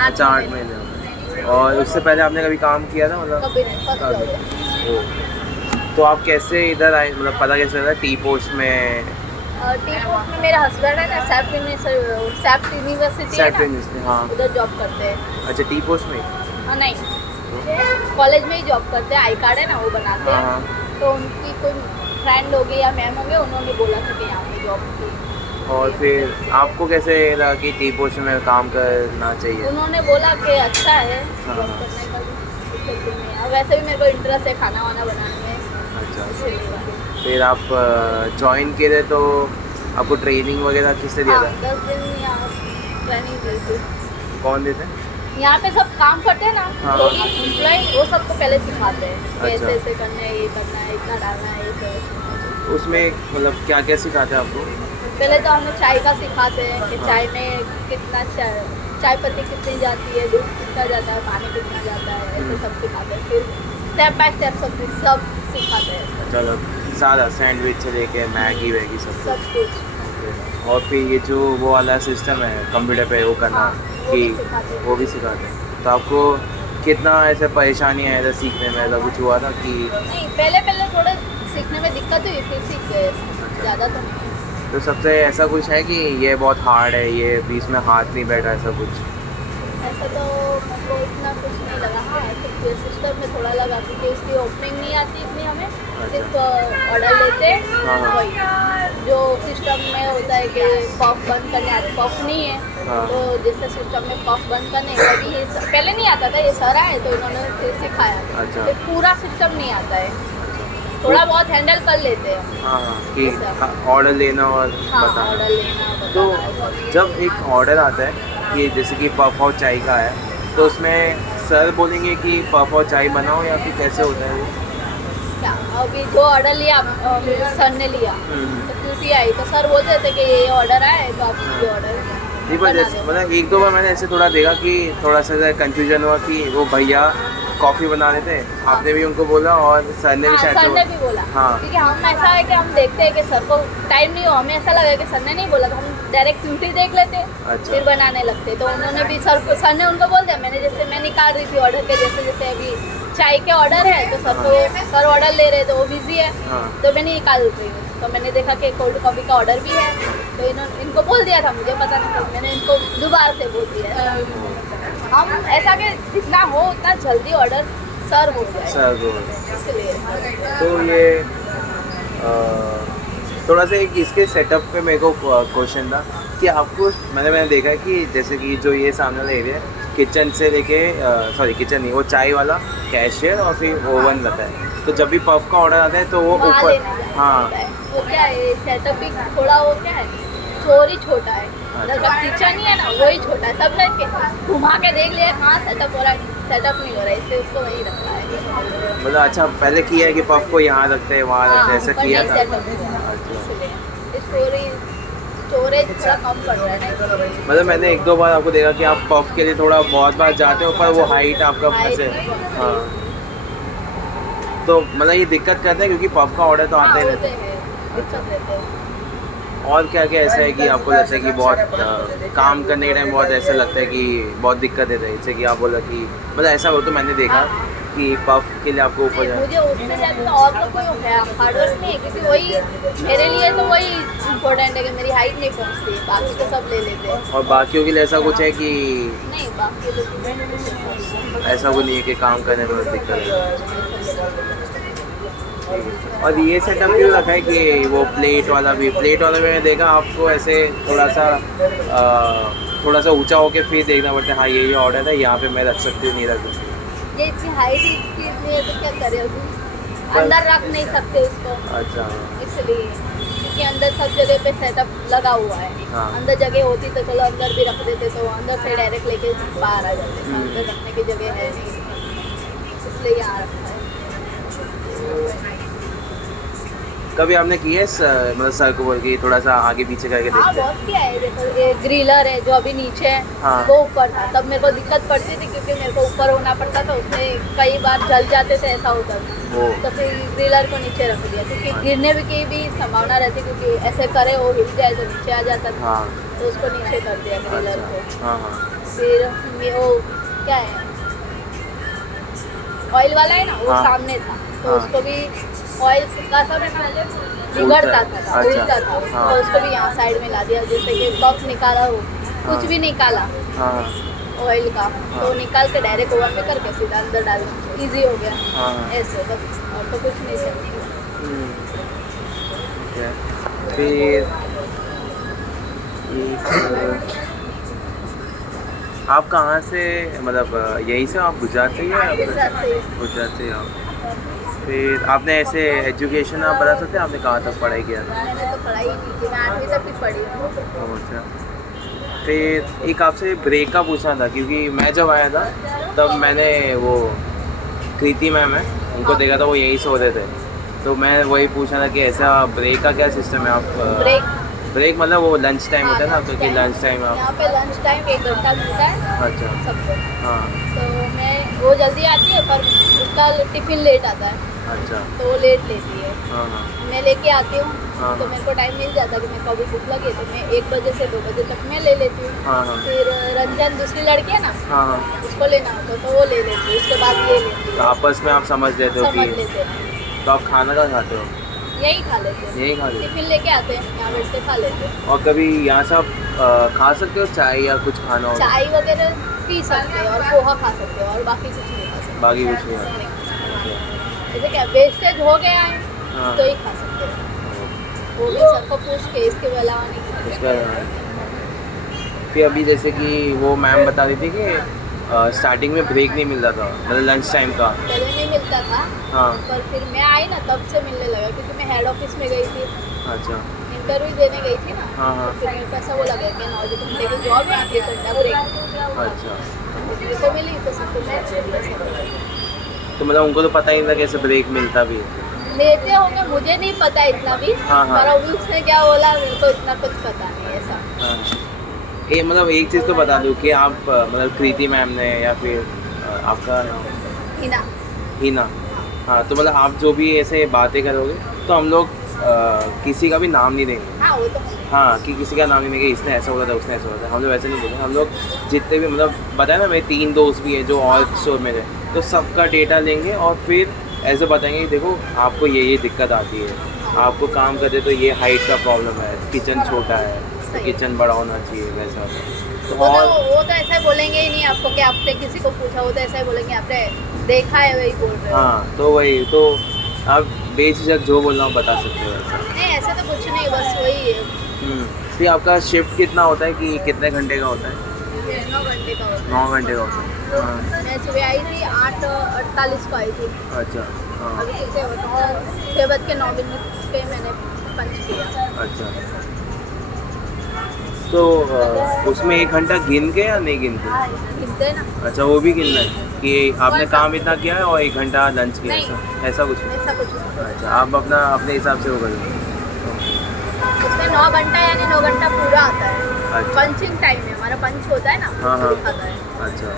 अच्छा 8 महीने हो गए। और उससे पहले आपने कभी काम किया था मतलब? कभी नहीं, फर्स्ट जॉब है। ओ, तो आप कैसे इधर आए, मतलब पता कैसे चला टी पोस्ट में? टी पोस्ट में मेरे हस्बैंड है ना, सैप यूनिवर्सिटी है सेट ना, हाँ। उधर जॉब करते हैं। अच्छा टी पोस्ट में? हाँ नहीं, तो कॉलेज में ही जॉब करते हैं, आई कार्ड है ना वो बनाते हाँ हाँ। हैं। तो उनकी कोई फ्रेंड होगी या मैम होंगे, उन्होंने बोला था कि यहाँ पे जॉब की और ये फिर वैकेंसी है। आपको कैसे लगा कि टी पोस्ट में काम करना चाहिए? उन्होंने बोला कि अच्छा है हाँ जॉब हाँ। करने का भी, दिक्कत भी नहीं है। और वैसे भी मेरे को इंटरेस्ट है खाना वाना बनाने में, अच्छा, इसीलिए। फिर आप ज्वाइन किए थे तो आपको ट्रेनिंग वगैरह किससे दिया हाँ, था? 10 दिन यहाँ ट्रेनिंग दी थी। कौन देते? यहाँ पे सब काम करते हैं ना, हाँ जो हाँ। भी एम्प्लॉय, वो सबको पहले सिखाते हैं कि अच्छा, ऐसे ऐसे करना है, ये करना है, इतना डालना है, ये सब। उसमें मतलब क्या क्या सिखाते हैं आपको? पहले तो हम लोग चाय का सिखाते हैं कि हाँ। चाय में कितना चाय पत्ती कितनी जाती है, दूध कितना जाता है, पानी कितना जाता है, ऐसे सब सिखाते हैं। फिर स्टेप बाय स्टेप सब सिखाते हैं, चलो, सारा सैंडविच से लेके मैगी वैगी सब सब कुछ। कुछ। ओके। और फिर ये जो वो वाला सिस्टम है कंप्यूटर पे वो करना, हाँ, वो कि भी सिखाते वो हैं। भी सिखाते हैं, तो आपको कितना ऐसे परेशानी आया था सीखने में, ऐसा कुछ हुआ था कि? नहीं, पहले पहले थोड़ा सीखने में दिक्कत हुई, फिर सीख गए, अच्छा, ज़्यादा तो नहीं। तो सबसे ऐसा कुछ है कि ये बहुत हार्ड है, ये बीच में हाथ नहीं बैठा, ऐसा कुछ? ऐसा तो मेरे को इतना कुछ नहीं लगा। हाँ, तो सिस्टम में थोड़ा लगा क्योंकि उसकी ओपनिंग नहीं आती इतनी हमें, अच्छा। सिर्फ ऑर्डर लेते हैं, हाँ हाँ। वही जो सिस्टम में होता है कि पफ बंद करने आते, पफ नहीं है। हाँ तो जैसे सिस्टम में पफ बंद करने का भी पहले नहीं आता था, ये सर आए तो इन्होंने फिर सिखाया। अच्छा तो पूरा सिस्टम नहीं आता है, अच्छा। तो थोड़ा बहुत हैंडल कर लेते हैं हाँ हाँ, कि ऐसा। ऑर्डर लेना और हाँ, बताना। ऑर्डर लेना तो बताना ऐसा। जब एक ऑर्डर आता है कि जैसे कि पफ और चाय का है, तो हाँ, उसमें सर बोलेंगे कि पफ और चाय बनाओ, या फिर कैसे होता है वो? क्या अभी जो ऑर्डर लिया सर ने लिया, हम्म। तो क्यूटी आई तो सर बोलते थे कि ये ऑर्डर आया है, तो आप हाँ। ये ऑर्डर नहीं, पर बना जैसे दो। मतलब एक दो बार मैंने ऐसे थोड़ा देखा कि थोड़ा सा कंफ्यूजन हुआ कि वो भैया कॉफ़ी बना रहे थे, हाँ, आपने भी उनको बोला और सर ने भी हाँ, शायद से सर ने बोला। भी बोला। हाँ। क्योंकि हम ऐसा है कि हम देखते हैं कि सर को टाइम नहीं हो, हमें ऐसा लगा कि सर ने नहीं बोला, तो हम डायरेक्ट क्यूटी देख लेते, अच्छा। फिर बनाने लगते। तो उन्होंने भी सर ने उनको बोल दिया, मैं निकाल रही थी ऑर्डर के, जैसे जैसे अभी चाय के ऑर्डर है तो सर ऑर्डर ले रहे, तो वो बिजी है, हाँ तो मैं निकाल रही हूँ। तो मैंने देखा कि कोल्ड कॉफ़ी का ऑर्डर भी है, तो इनको बोल दिया था, मुझे पता नहीं था, मैंने इनको दोबारा से बोल दिया। हम ऐसा कि जितना हो उतना जल्दी ऑर्डर सर्व हो जाए, सर को। इसलिए। तो ये अ, थोड़ा सा एक इसके सेटअप पे मेरे को क्वेश्चन था कि आपको, मैंने देखा है कि जैसे कि जो ये सामने वाला एरिया है, किचन से लेके, सॉरी किचन नहीं, वो चाय वाला कैशियर और फिर ओवन रहता है, तो जब भी पफ का ऑर्डर आता है तो वो वहाँ ऊपर। लेने जाना हाँ। पड़ता है। वो क्या है, सेटअप भी थोड़ा, वो क्या है, फ्लोर ही छोटा है, उधर का किचन ही है ना, वही छोटा है। सब लोग घुमा के देख लिया कहाँ सेटअप हो रहा है, सेटअप नहीं हो रहा है, इसलिए उसको वहीं रखा है। मतलब अच्छा, पहले किया है कि पफ को यहाँ रखते हैं वहाँ रखते हाँ, हैं, ऐसा पर किया नहीं था? सेटअप हुआ, अच्छा। इसलिए स्टोरेज थोड़ा कम पड़ रहा है ना। मतलब मैंने एक दो बार आपको देखा कि आप पफ के लिए थोड़ा बहुत बार जाते हो, पर वो हाइट आपका हाइट ऐसे। नहीं हाँ, पहुँचती। तो मतलब ये दिक्कत करता है क्योंकि पफ का ऑर्डर तो हाँ, आता ही रहता होते है। हैं, दिक्कत अच्छा। रहते हैं। और क्या क्या ऐसा है कि आपको लगता है कि बहुत काम करने के टाइम बहुत ऐसा लगता है कि बहुत दिक्कत है, जैसे कि आप बोला कि मतलब ऐसा हो, तो मैंने देखा हाँ, हाँ। कि पफ के लिए आपको ऊपर नहीं, जाए। मुझे उससे ज़्यादा तो और तो कोई हार्डवर्क नहीं है, क्योंकि वही मेरे लिए तो वही इम्पोर्टेंट है कि मेरी हाइट नहीं पहुंचती है, बाकी तो सब ले लेते हैं। और बाकियों के लिए ऐसा कुछ है कि नहीं, बाकी तो ऐसा कुछ नहीं है कि काम करने में बहुत दिक्कत है? ठीक है। और ये सेटअप क्यों रखा है कि वो प्लेट वाला भी, प्लेट वाला भी मैंने देखा आपको ऐसे थोड़ा सा ऊंचा होके फिर देखना पड़ता है, हाँ ये ऑर्डर है, यहाँ पे मैं रख सकती हूँ, नहीं रख सकती? ये इतनी हाइट ही इसकी इतनी है, तो क्या करें अभी, पर अंदर रख नहीं सकते उसको, अच्छा। इसलिए। क्योंकि अंदर सब जगह पे सेटअप लगा हुआ है, हाँ। अंदर जगह होती तो चलो अंदर भी रख देते, तो अंदर से डायरेक्ट लेके बाहर आ जाते, तो अंदर रखने की जगह है नहीं, इसलिए यहाँ रखा है। कभी आपने की है मतलब सर को बोल के थोड़ा सा आगे पीछे करके हाँ, देखते हैं? बहुत किया है। देखो ये ग्रिलर है जो अभी नीचे है, हाँ। वो ऊपर था, तब मेरे को दिक्कत पड़ती थी क्योंकि मेरे को ऊपर होना पड़ता था, उसमें कई बार जल जाते थे, ऐसा होता था। वो। तो फिर ग्रिलर को नीचे रख दिया, क्योंकि हाँ। गिरने की भी संभावना रहती, क्योंकि ऐसे करे वो हिल जाए तो नीचे आ जाता था, हाँ। तो उसको नीचे कर दिया ग्रिलर अच्छा। को। हाँ हाँ। फिर वो क्या है ऑयल वाला है ना वो हाँ। सामने था, तो हाँ। उसको भी ऑयल का सब है ना बिगड़ता था, अच्छा। उल्टा था, हाँ। तो उसको भी यहाँ साइड में ला दिया, जैसे कि कप निकाला हो, हाँ। कुछ भी निकाला हाँ ऑयल का, हाँ। तो निकाल के डायरेक्ट ओवन में करके सीधा अंदर डाल दो, ईजी हो गया। हाँ। ऐसे बस, और तो कुछ नहीं चाहिए। ठीक है। फिर एक आप कहाँ से, मतलब यहीं से आप गुजरात से ही हाँ, या गुजरात से ही। गुजरात से ही आप? फिर आपने ऐसे एजुकेशन आप बता सकते हैं आपने कहाँ तक पढ़ाई किया था? मैंने तो पढ़ाई ही नहीं की, मैं 8वीं तक ही पढ़ी हूँ। ओह, अच्छा। फिर एक आपसे ब्रेक का पूछना था, क्योंकि मैं जब आया था तब मैंने वो कृति मैम है उनको देखा था, वो यहीं से हो रहे थे, तो मैं वही पूछना था कि ऐसा ब्रेक का क्या सिस्टम है आप? ब्रेक, ब्रेक मतलब वो लंच टाइम हाँ, होता है ना, lunch क्योंकि time। लंच टाइम आप? यहाँ पे लंच टाइम 1 घंटा मिलता है अच्छा। सबको, हाँ। तो मैं वो जल्दी आती है पर उसका टिफिन लेट आता है, अच्छा। तो वो लेट लेती है। हाँ हाँ। मैं लेके आती हूँ, हाँ। तो मेरे को टाइम मिल जाता है कि मेरे को अभी भूख लगी है, तो मैं 1 बजे से 2 बजे तक मैं ले लेती हूँ। हाँ हाँ। फिर रंजन दूसरी लड़की है ना, हाँ हाँ। उसको लेना होता है तो वो ले लेती है, उसके बाद ये लेती तो है, आपस में आप समझ लेते हो समझ कि लेते हैं। तो आप खाना कहाँ खाते हो? यही खा लेते हैं, यहीं खा लेते टिफिन लेके आते हैं, यहाँ बैठ के खा लेते हैं। हो? और कभी यहाँ से आप खा सकते हो चाय या कुछ खाना हो? चाय वगैरह पी सकते हैं और पोहा खा सकते हैं और बाकी कुछ नहीं खा सकते। बाकी कुछ नहीं आता? जैसे क्या वेस्टेज हो गया है हाँ। तो ही खा सकते हैं, वो भी सबको पूछ के, इसके अलावा नहीं खा सकते। उसका फिर अभी जैसे कि वो मैम बता रही थी कि स्टार्टिंग में ब्रेक नहीं मिलता था, मतलब लंच टाइम का। पहले नहीं मिलता था, हाँ। पर फिर मैं आई ना तब से मिलने लगा, क्योंकि मैं हेड ऑफिस में गई थी, अच्छा। इंटरव्यू देने गई थी ना, हाँ हाँ। तो फिर मेरे को ऐसा वो लगा कि 9 घंटे की जॉब है, 1 घंटा ब्रेक, अच्छा। तो मेरे को मिली तो सबको मैं तो मतलब उनको तो पता ही नहीं था कैसे ब्रेक मिलता भी है। लेते होंगे, मुझे नहीं पता इतना भी, हाँ, हाँ। पर अभी उसने क्या बोला मेरे को इतना कुछ पता नहीं ऐसा। हाँ। ये मतलब एक चीज़ तो बता दूँ कि आप मतलब कृति मैम ने या फिर आपका नाम हिना, हिना, हाँ, तो मतलब आप जो भी ऐसे बातें करोगे तो हम लोग किसी का भी नाम नहीं देंगे। हाँ वो तो हाँ, कि किसी का नाम नहीं देंगे, इसने ऐसा बोला था उसने ऐसा बोला था, हम लोग ऐसे नहीं बोलेंगे। हम लोग जितने भी मतलब बताए ना, मेरे 3 दोस्त भी हैं जो और स्टोर में थे, तो सबका डेटा लेंगे और फिर ऐसे बताएंगे कि देखो आपको ये दिक्कत आती है, आपको काम करते तो ये हाइट का प्रॉब्लम है, किचन छोटा है तो किचन बड़ा होना चाहिए, वैसा तो। और वो तो ऐसा ही बोलेंगे ही नहीं आपको कि आपने किसी को पूछा, वो तो ऐसा ही बोलेंगे आपने देखा है वही बोल रहे हो। हाँ, तो वही तो आप बेझिझक जो बोलना हो बता सकते हो ऐसा। नहीं ऐसे तो कुछ नहीं, बस वही है, फिर आपका शिफ्ट कितना होता है, कि कितने घंटे का होता है? 9 घंटे का होता 9 घंटे का होता है। हाँ। है। मैं सुबह आई थी 8:48 को आई थी, अच्छा। हाँ। अभी कितने 9:09 पे मैंने पंच किया। अच्छा, तो उसमें 1 घंटा गिन के या नहीं गिन के? हाँ गिनते हैं ना। अच्छा, वो भी गिनना है कि आपने काम इतना किया है और 1 घंटा लंच किया, नहीं। ऐसा कुछ नहीं? ऐसा कुछ नहीं, अच्छा, आप अपने हिसाब से वो करोगे। उसमें 9 घंटा यानी 9 घंटा पूरा आता है। अच्छा। पंचिंग टाइम है हमारा, पंच होता है ना, हाँ, हाँ। वो दिखाता है, अच्छा,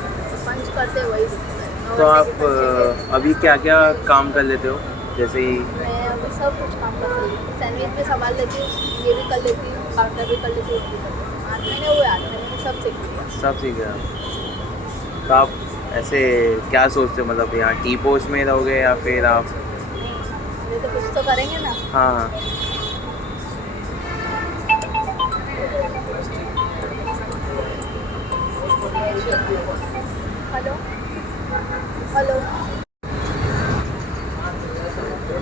पंच करते वही दिखता है। 9 तो घंटे आप की punching है। अभी क्या क्या काम कर लेते हो, जैसे ही? मैं अभी सब कुछ काम कर सकती हूँ, सैंडविच भी संभाल लेती हूँ, ये भी कर लेती हूँ, काउंटर भी कर लेती हूँ, वो भी कर लेती हूँ। 8 महीने हुए, 8 महीने में सब सीख लिया। सब सीख गए आप। तो आप ऐसे क्या सोचते हो, मतलब यहाँ टी पोस्ट में रहोगे या फिर आप? ये तो कुछ तो करेंगे ना। हाँ हाँ। हेलो हेलो,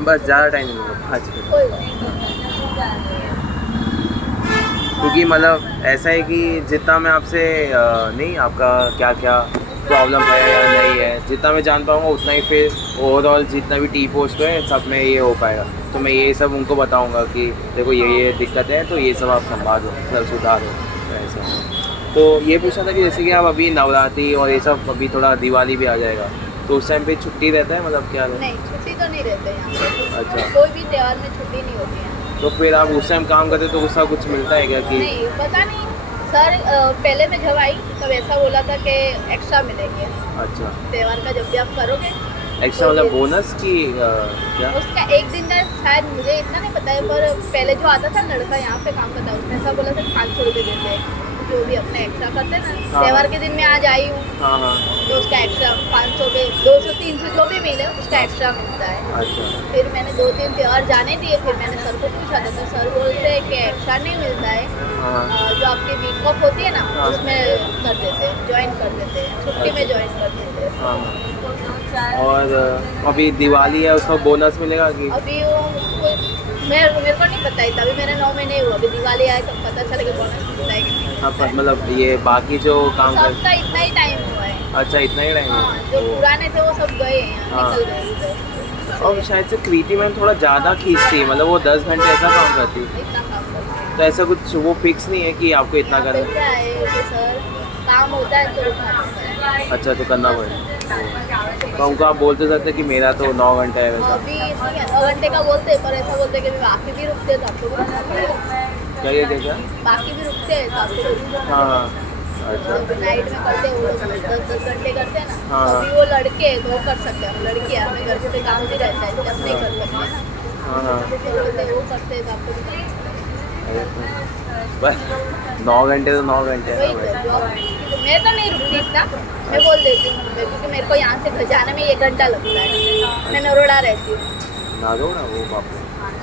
बस ज़्यादा टाइम नहीं होगा 5 मिनट, कोई बात नहीं। क्योंकि मतलब ऐसा है कि जितना मैं आपसे नहीं आपका क्या क्या प्रॉब्लम है या नहीं है, जितना मैं जान पाऊँगा उतना ही फिर ओवरऑल जितना भी टी पोस्ट है सब में ये हो पाएगा। तो मैं ये सब उनको बताऊँगा कि देखो ये दिक्कत है, तो ये सब आप संभालो, मतलब सुधारो, ऐसा। तो ये पूछना था कि जैसे कि आप अभी नवरात्रि और ये सब, अभी थोड़ा दिवाली भी आ जाएगा, तो उस टाइम पे छुट्टी रहता है, मतलब क्या? नहीं छुट्टी तो नहीं रहते यहाँ पे। अच्छा। कोई भी त्योहार में छुट्टी नहीं होती है। तो फिर आप उस टाइम काम करते तो उसका कुछ मिलता है क्या? कि नहीं पता नहीं सर, पहले मैं जब आई तब ऐसा बोला था कि एक्स्ट्रा मिलेंगे अच्छा, त्योहार का, जब भी आप करोगे एक्स्ट्रा तो मतलब ये- बोनस की क्या? उसका 1 दिन का शायद, मुझे इतना नहीं पता है, पर पहले जो आता था लड़का यहाँ पे काम करता है उसने ऐसा बोला था 500 रुपये देते हैं, जो भी अपने एक्स्ट्रा करते हैं ना, हाँ। त्योहार के दिन में आज आई हूँ हाँ हाँ तो उसका एक्स्ट्रा 500 पे 200 300 जो भी मिले उसका एक्स्ट्रा मिलता है। अच्छा फिर मैंने 2-3 त्योहार जाने दिए, फिर मैंने सर को पूछा था तो सर बोलते हैं कि एक्स्ट्रा नहीं मिलता है, हाँ जो आपकी वीक ऑफ होती है ना हाँ। उसमें कर देते हैं, ज्वाइन कर देते हैं, छुट्टी में अच्छा। ज्वाइन कर देते हैं। हाँ और अभी दिवाली है उसका बोनस मिलेगा कि अभी वो मेरे को नहीं पता है, तभी मेरे 9 महीने हुआ, अभी दिवाली आए तब पता चलेगा बोनस मिलता है कि नहीं। हाँ पर मतलब ये बाकी जो काम कर सबका इतना ही टाइम हुआ है। अच्छा इतना ही टाइम हाँ, है जो पुराने थे वो सब गए हैं, हाँ। निकल गए उधर। और शायद से कृति मैम थोड़ा ज़्यादा खींचती है, मतलब वो 10 घंटे ऐसा काम करती है, इतना काम करते हैं। तो ऐसा कुछ वो फिक्स नहीं है कि आपको इतना यहाँ पे करना क्या है कि सर काम होता है तो रुकना पड़ता है। अच्छा तो करना पड़ेगा। तो उनको आप बोलते सकते कि मेरा तो 9 घंटे है वैसा अभी ठीक है 9 घंटे का बोलते हैं, पर ऐसा बोलते हैं कि बाकी भी रुकते हैं तो आपको भी रुकना पड़ेगा। क्या ये क्या बाकी भी रुकते हैं तो आपको भी रुकना हाँ पड़ेगा। हाँ अच्छा जब नाइट में करते हैं वो लोग 10-10 घंटे करते हैं ना, हाँ। तो अभी वो लड़के हैं तो वो कर सकते हैं, लड़की है हमें घर पे काम भी रहता है जब नहीं कर सकते हैं ना, हाँ हाँ तो बोलते हैं वो करते हैं तो आपको भी करना पड़ेगा। बस 9 घंटे तो 9 घंटे है वही ना तो भाई। जॉब मैं तो नहीं रुकती इतना, मैं बोल देती हूँ मुझे, क्योंकि मेरे को यहाँ से घर जाने में 1 घंटा लगता है, मैं नरोड़ा रहती हूँ, ना दो ना वो बाप रे।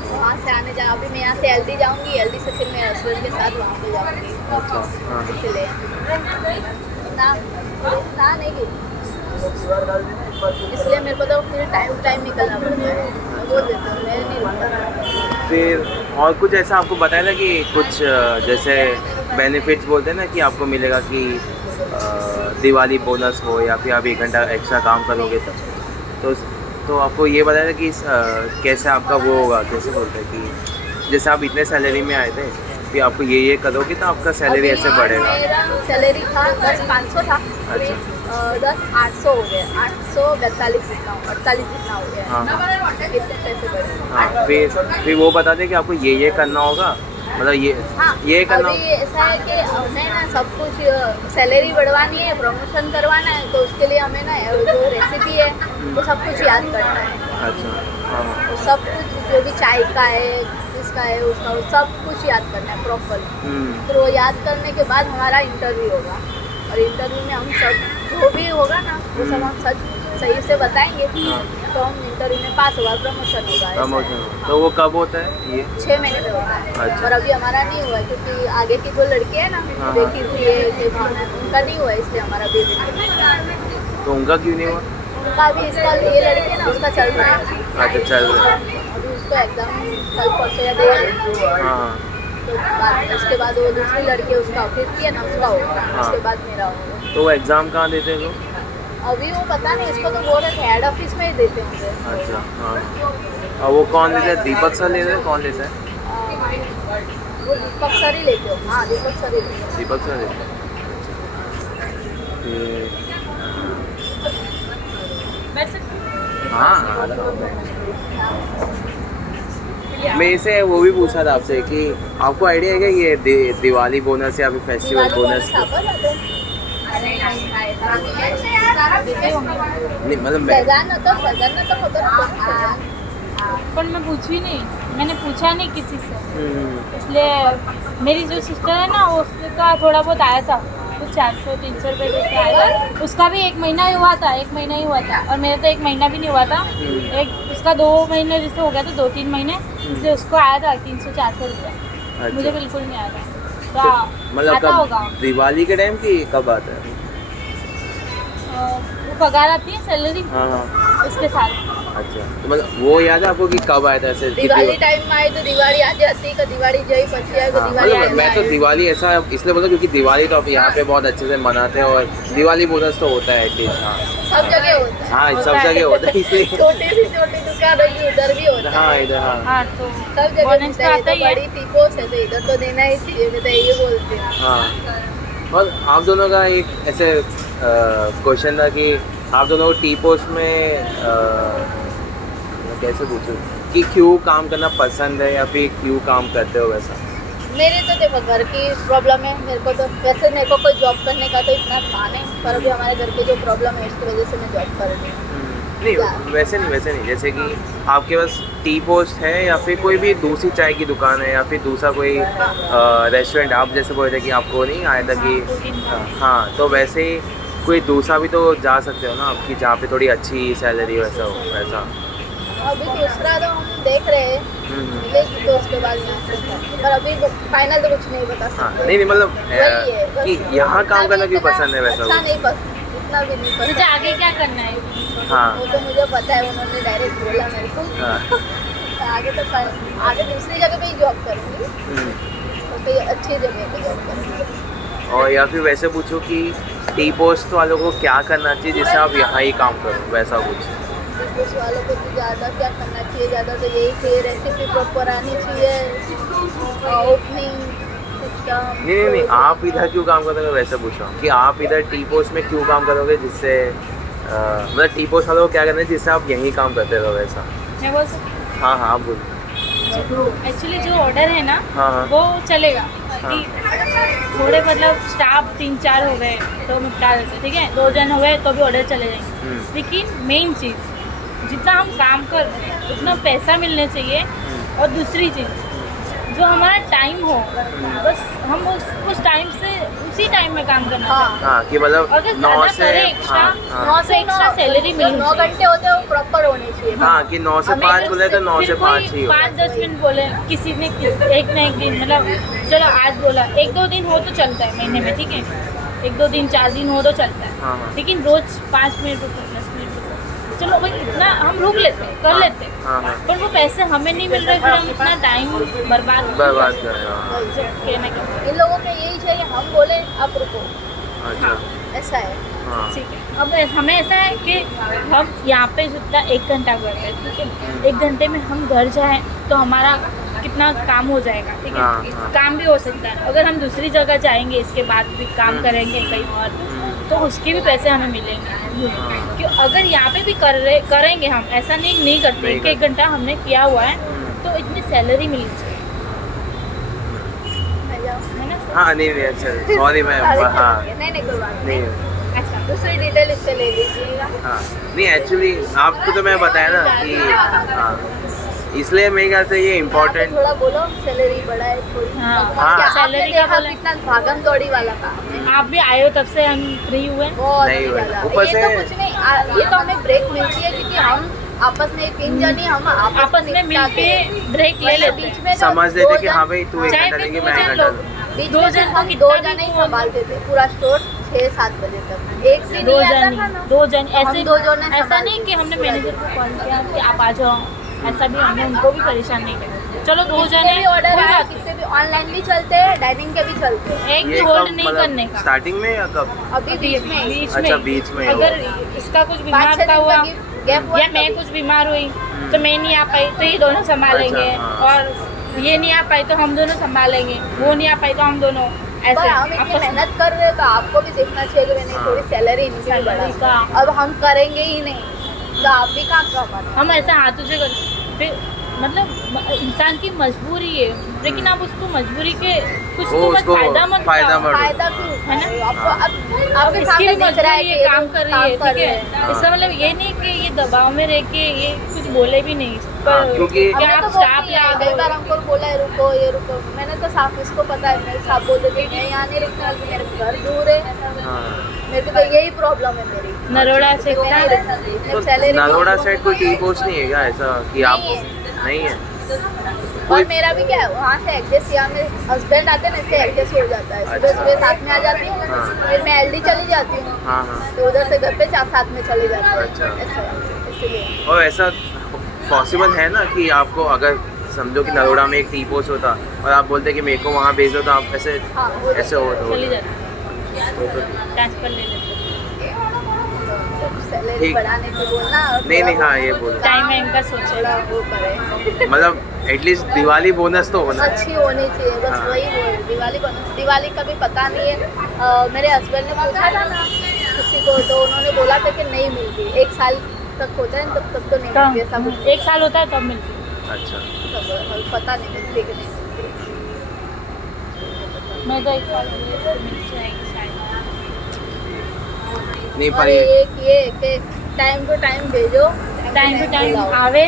वहाँ से आने जा, अभी मैं यहाँ से एलडी जाऊँगी, एलडी से फिर मैं हस्बैंड के साथ वहाँ पे जाऊँगी, अच्छा हाँ इसलिए ना नहीं गई, इसलिए मेरे को तो फिर टाइम निकलना पड़ता है, मैं बोल देती हूँ मैं नहीं रुकता। फिर और कुछ ऐसा आपको बताया था कि कुछ जैसे बेनिफिट्स बोलते हैं ना कि आपको मिलेगा कि दिवाली बोनस हो या फिर आप 1 घंटा एक्स्ट्रा काम करोगे तो आपको ये बताया था कि कैसे आपका वो होगा, कैसे बोलते हैं कि जैसे आप इतने सैलरी में आए थे कि आपको ये करोगे तो आपका सैलरी ऐसे बढ़ेगा। मेरा सैलरी था 10,500 था, अभी अच्छा। 10,800 हो गया, 842 जितना 48 जितना हो गया, हाँ कितने पैसे बढ़े। हाँ फिर वो बता दें कि आपको ये करना होगा, मतलब हाँ ये करना अभी ऐसा है कि हमें ना सब कुछ सैलरी बढ़वानी है, प्रमोशन करवाना है, तो उसके लिए हमें ना जो रेसिपी है वो सब कुछ याद करना है। अच्छा हाँ तो सब कुछ जो भी चाय का है, जिसका है उसका, वो सब कुछ याद करना है प्रॉपर। फिर वो याद करने के बाद हमारा इंटरव्यू होगा, और इंटरव्यू में हम सब जो भी होगा ना वो सब हम सही से बताएंगे, हाँ। तो हम इंटरव्यू में पास होगा, प्रमोशन होगा। ऐसा है। प्रमोशन तो वो कब होता है ये 6 महीने में होता है, अच्छा। और अभी हमारा नहीं हुआ है, क्योंकि आगे की जो लड़की है ना हाँ। बेटी हुई है कि भावना, उनका नहीं हुआ है, इसलिए हमारा बेबी नहीं हुआ। तो उनका क्यों नहीं हुआ? उनका अभी इसका ये लड़की है ना उसका चल रहा है, अच्छा चल रहा है अभी उसको एग्जाम कल परसों या देगा, हाँ तो उसके बाद वो दूसरी लड़की है उसका फिर किया ना उसका होगा, हाँ। उसके बाद मेरा होगा। तो वो एग्ज़ाम कहाँ देते हैं लोग? अभी वो पता नहीं, इसको तो बोल रहे थे हेड ऑफिस में ही देते होंगे। अच्छा हाँ और वो कौन लेता है? दीपक सर लेते हैं? कौन लेता है? वो दीपक सर ही लेते हो, हाँ दीपक सर ही लेते हो। दीपक सर लेते हैं। हाँ मैं इसे वो भी पूछा था आपसे कि आपको आइडिया है क्या ये दिवाली बोनस या फिर फेस्टिवल बोनस नहीं मतलब मैं सजाना तो पर मैं पूछी नहीं, मैंने पूछा नहीं किसी से, इसलिए मेरी जो सिस्टर है ना उसका थोड़ा बहुत आया था, कुछ 400-300 रुपये कुछ आया था, उसका भी 1 महीना ही हुआ था, 1 महीना ही हुआ था, और मेरा तो 1 महीना भी नहीं हुआ था, एक उसका 2 महीने जैसे हो गया था, 2-3 महीने, इसलिए उसको आया था 300-400 रुपये, मुझे बिल्कुल नहीं आया था, तो मतलब आता होगा। कब दिवाली के टाइम की कब आता है? वो पगार आती है सैलरी हाँ हाँ उसके साथ। अच्छा तो मतलब वो याद है आपको कि कब आया था ऐसे दिवाली टाइम में आई तो दिवाली आ जाती है, दिवाली जय पची है, हाँ, दिवाली मतलब मैं तो दिवाली ऐसा इसलिए बोला क्योंकि दिवाली तो अब यहाँ पे बहुत अच्छे से मनाते हैं और दिवाली बोनस तो होता है एटलीस्ट। हाँ सब जगह होता है, हाँ सब जगह होता है इसलिए छोटी से छोटी दुकान होगी उधर भी होता है, हाँ इधर हाँ हाँ तो सब जगह बोनस होता तो है, आता तो ही है। बड़ी टीपोस है तो इधर तो देना ही चाहिए, मैं तो ये बोलती हूँ। हाँ और आप दोनों का एक ऐसे क्वेश्चन था कि आप दोनों को टी पोस्ट में मैं कैसे पूछूं कि क्यों काम करना पसंद है या फिर क्यों काम करते हो वैसा? मेरे तो देखो घर की प्रॉब्लम है, मेरे को तो वैसे मेरे को कोई जॉब करने का तो इतना था नहीं, पर अभी हमारे घर की जो प्रॉब्लम है उसकी वजह से मैं जॉब कर रही हूँ। नहीं वैसे नहीं जैसे कि आपके पास टी पोस्ट है या फिर कोई भी दूसरी चाय की दुकान है या फिर दूसरा कोई रेस्टोरेंट, आप जैसे बोल रहे थे कि आपको नहीं आया था कि हाँ, तो वैसे ही कोई दूसरा भी तो जा सकते हो ना आपकी, जहाँ पे थोड़ी अच्छी सैलरी वैसा हो वैसा। अभी दूसरा तो हम देख रहे हैं, मिलेगी तो उसके बाद पर अभी फाइनल तो कुछ नहीं बता हाँ सकते। नहीं मतलब वही है, बस कि यहाँ काम इतना करना भी क्यों इतना पसंद है वैसा अच्छा कुछ? नहीं पसंद, इतना भी नहीं तुझे पसंद। आगे क्या करना है? हाँ वो तो मुझे पता है, उन्होंने डायरेक्ट बोला मेरे को। हाँ तो आगे दूसरी जगह पे ही जॉब करूँगी, हम्म। तो कोई अच्छी जगह पे जॉब करूँगी। और या फिर वैसे पूछो कि टी पोस्ट वालों को क्या करना चाहिए जिससे आप यहाँ ही काम करो वैसा कुछ? बिजनेस वालों को तो ज़्यादा क्या करना चाहिए, ज़्यादा तो यही चाहिए रेसिपी प्रॉपर आनी चाहिए, ओपनिंग सिस्टम। नहीं आप इधर क्यों काम करोगे वैसे पूछो कि आप इधर टी पोस्ट में क्यों काम करोगे जिससे मतलब टी पोस्ट वालों को क्या करना है जिससे आप यहीं काम करते रहो वैसा? मैं बोल सकती हाँ हाँ आप बोलो। एक्चुअली जो ऑर्डर है ना हाँ हाँ वो चलेगा कि थोड़े मतलब स्टाफ 3-4 हो गए तो निपटा देते, ठीक है, 2 जन हो गए तो भी ऑर्डर चले जाएंगे। लेकिन मेन चीज़ जितना हम काम कर रहे हैं उतना पैसा मिलना चाहिए। और दूसरी चीज़ जो हमारा टाइम हो, बस हम उस टाइम से उसी टाइम में काम करना चाहिए। हाँ कि मतलब अगर 9 ज़्यादा से करे एक्स्ट्रा हाँ 9 से एक्स्ट्रा सैलरी मिलनी 9 चाहिए। घंटे होते हैं वो प्रॉपर होने चाहिए। हाँ कि 9 से 5 बोले तो 9 से 5 ही हो। 5-10 मिनट बोले किसी ने एक न एक दिन, मतलब चलो आज बोला 1-2 दिन हो तो चलता है महीने में, ठीक है, 1-2 दिन 4 दिन हो तो चलता है। हाँ हाँ लेकिन रोज 5 मिनट रुको, 10 मिनट रुको, चलो भाई इतना हम रुक लेते हैं, कर लेते हैं, हाँ हाँ पर वो पैसे हमें नहीं मिल रहे, फिर हम इतना टाइम बर्बाद बर्बाद करें हाँ। कहने का। इन लोगों का यही चाहिए, हम बोले आप रुको, अच्छा ऐसा है। हाँ ठीक है, अब हमें ऐसा है कि हम यहाँ पे जितना 1 घंटा कर रहे हैं, ठीक है, 1 घंटे में हम घर जाएं तो हमारा कितना काम हो जाएगा, ठीक है, हाँ, हाँ। काम भी हो सकता है। अगर हम दूसरी जगह जाएंगे इसके बाद भी काम करेंगे कहीं और, तो उसके भी पैसे हमें मिलेंगे। क्यों अगर यहाँ पे भी करेंगे हम, ऐसा नहीं करते नहीं कि 1 घंटा हमने किया हुआ है तो इतनी सैलरी मिलनी चाहिए, मैं जाऊँ? है ना? हाँ नहीं अच्छा सॉरी मैं हाँ नहीं कोई बात नहीं नहीं, ऐसा दूसरी डिटेल इससे ले लीजिएगा। हाँ नहीं एक्चुअली आपको तो मैं बताया ना कि हाँ इसलिए मेरे ख्याल से ये इम्पोर्टेंट। थोड़ा बोलो सैलरी बढ़ा है थोड़ी। हाँ, हाँ। क्या सैलरी आपने का देखा बोले। कितना भागम दौड़ी वाला काम है? आप भी आए हो तब से हम फ्री हुए। बहुत नहीं ही हुआ। ज्यादा। ऊपर ये से- तो कुछ नहीं, ये तो हमें ब्रेक मिलती है क्योंकि हम आपस में 3 जनी हम आपस में मिलके ब्रेक ले लेते बीच हैं। में तो समझ दो लेते कि जन- हाँ भाई तू 1 चाहे घंटा फिर लेगी 2 मैं 1 जन घंटा लोग, बीच 2 में जन हम को 2 कितना जन ही भी संभालते थे पूरा स्टोर 6-7 बजे तक। एक भी दो नहीं आता जन था ना। 2 जन तो हम ऐसे 2 जन ने ऐसा संभाल नहीं के कि हमने पूरा मैनेजर दिन। को कॉल किया कि आप आ जाओ, ऐसा भी हमने उनको भी परेशान नहीं किया। चलो 2 जन कितने है, भी कोई ऑर्डर आए, बात कितने भी ऑनलाइन भी चलते हैं, डाइनिंग के भी चलते हैं। नहीं, एक भी ये होल्ड कब नहीं करने मतलब का। स्टार्टिंग में या कब? अभी बीच में ही। अच्छा, बीच में ही अगर हुआ। इसका कुछ 5-6 बीमार का दिन हुआ का गैप हुआ या मैं तभी। कुछ बीमार हुई तो मैं नहीं आ पाई तो ये दोनों संभालेंगे, अच्छा, हाँ। और ये नहीं आ पाई तो हम दोनों संभालेंगे, वो नहीं आ पाई तो हम दोनों पर ऐसे हम इतनी आपस में। मेहनत कर रहे हैं तो आपको भी देखना चाहिए कि मैंने हाँ। थोड़ी सैलरी इनकी भी सैलरी बढ़ा। का। अब हम करेंगे ही नहीं तो आप भी कहाँ कमाना। हम ऐसा हाथों से कर फिर मतलब इंसान की मजबूरी है, लेकिन आप उसको मजबूरी के कुछ वो तो मत उसको फायदा मत फायदा उठाओ। मत- फायदा क्यों है ना? आपको अब अब आपके इसकी सामने भी दिख रहा है मजबूरी कि है, काम कर रही है, कर ठीक रहे है, हैं। इसका मतलब ये नहीं कि ये दबाव में रह के ये कुछ बोले भी नहीं, हाँ, पर क्योंकि- क्या हमने आप तो स्टाफ बोलती है, ला कई दो। बार हमको बोला है रुको ये रुको, मैंने तो साफ इसको पता है, मेरे साफ बोल देते मैं यहाँ नहीं रुकने वाली, मेरे घर दूर है, हाँ मेरे को तो यही प्रॉब्लम है मेरी। नरोड़ा से तो मैं नहीं रुक सकती। तो मेरी सैलरी नरोड़ा बहुत साइड कोई टी पोस्ट नहीं है क्या ऐसा कि आप नहीं नहीं है? और मेरा भी क्या है वहाँ से एडजस्ट, यहाँ मेरे हस्बैंड आते हैं ना, इससे एडजस्ट हो जाता है। सुबह अच्छा। सुबह साथ में आ जाती हूँ, हाँ। फिर मैं एलडी चली जाती हूँ, हाँ हाँ तो उधर से घर पे साथ में चले जाते हैं। अच्छा। ऐसा है, इसलिए और ऐसा पॉसिबल है ना कि आपको अगर समझो कि नरोड़ा में एक टी पोस्ट होता और आप बोलते कि मेरे को वहाँ भेज दो तो आप ऐसे हाँ हो ऐसे हो तो चली जाती ट्रांसफर ले लेते। सैलरी ठीक। बढ़ाने की बोलना और नहीं, थोड़ा नहीं, हाँ, बहुत ये बोल। टाइम वाइम का सोचे। थोड़ा वो करें, मतलब एटलीस्ट दिवाली बोनस तो होना है। अच्छी होनी चाहिए, बस हाँ। वही बोल। दिवाली का भी पता नहीं है। मेरे हस्बैंड ने पूछा था ना किसी को, तो उन्होंने बोला था कि नहीं मिलती, 1 साल तक होता है तब तक तो नहीं मिलती, ऐसा कुछ 1 साल होता है तब मिलती है। अच्छा तब पता नहीं मिलती कि नहीं मिलती। मैं तो 1 साल हो गया, तो मिल जाएगी शायद। नहीं और पर एक ये कि टाइम टू टाइम भेजो, टाइम टू टाइम बुलाओ। आवे,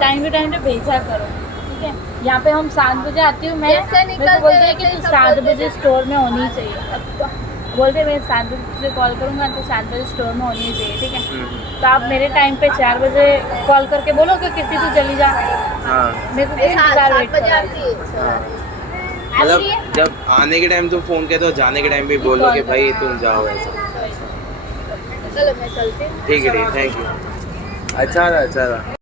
टाइम टू टाइम पे भेजा करो, ठीक है। यहाँ पे हम 7 बजे आती हूँ मैं, जैसे मेरे को निकलते बोलते हैं कि वैसे तू ही सब 7 बोलते बजे थे। स्टोर में होनी चाहिए। अब तो बोलते मैं 7 बजे से कॉल करूँगा तो 7 बजे स्टोर में होनी चाहिए, ठीक है। तो आप मेरे टाइम पे 4 बजे कॉल करके बोलो कि कितनी तू चली जा, हाँ मेरे को ये इंतजार 7 वेट बजे करो। आती है। हाँ आ मतलब रही है? जब आने के टाइम तुम फोन के तो जाने के टाइम भी बोलो कि भाई तुम जाओ ऐसा। चलो मैं चलती हूँ। ठीक है, थैंक यू। अच्छा था।